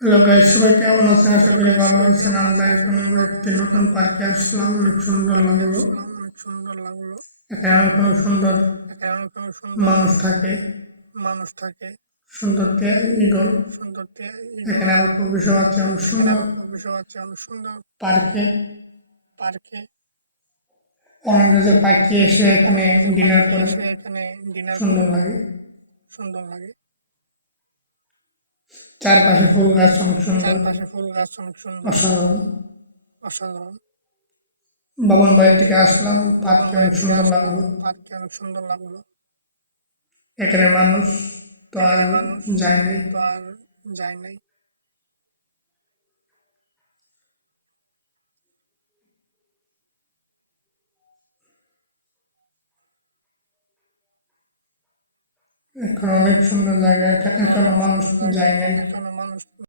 Hello guys, সবাই কেমন আছেন? আশা করি ভালো আছেন। আমরা এখন একটি নতুন পার্কে আসলাম। অনেক সুন্দর লাগলো। এখানে কোনো সুন্দর মানুষ থাকে সুন্দর ইগল। এখানে আবার প্রবেশও আছে অনেক সুন্দর। পার্কে অনেক দেশের পাখি এসে এখানে ডিনার করে, সুন্দর লাগে। চারপাশে ফুল গাছ অনেক সুন্দর, অসাধারণ। বাবন বাড়ি থেকে আসলাম, পার্কটি অনেক সুন্দর লাগলো। এখানে মানুষ তো আর যায় নাই। এখন অনেক সুন্দর জায়গা, এখনো মানুষ যায় নাই।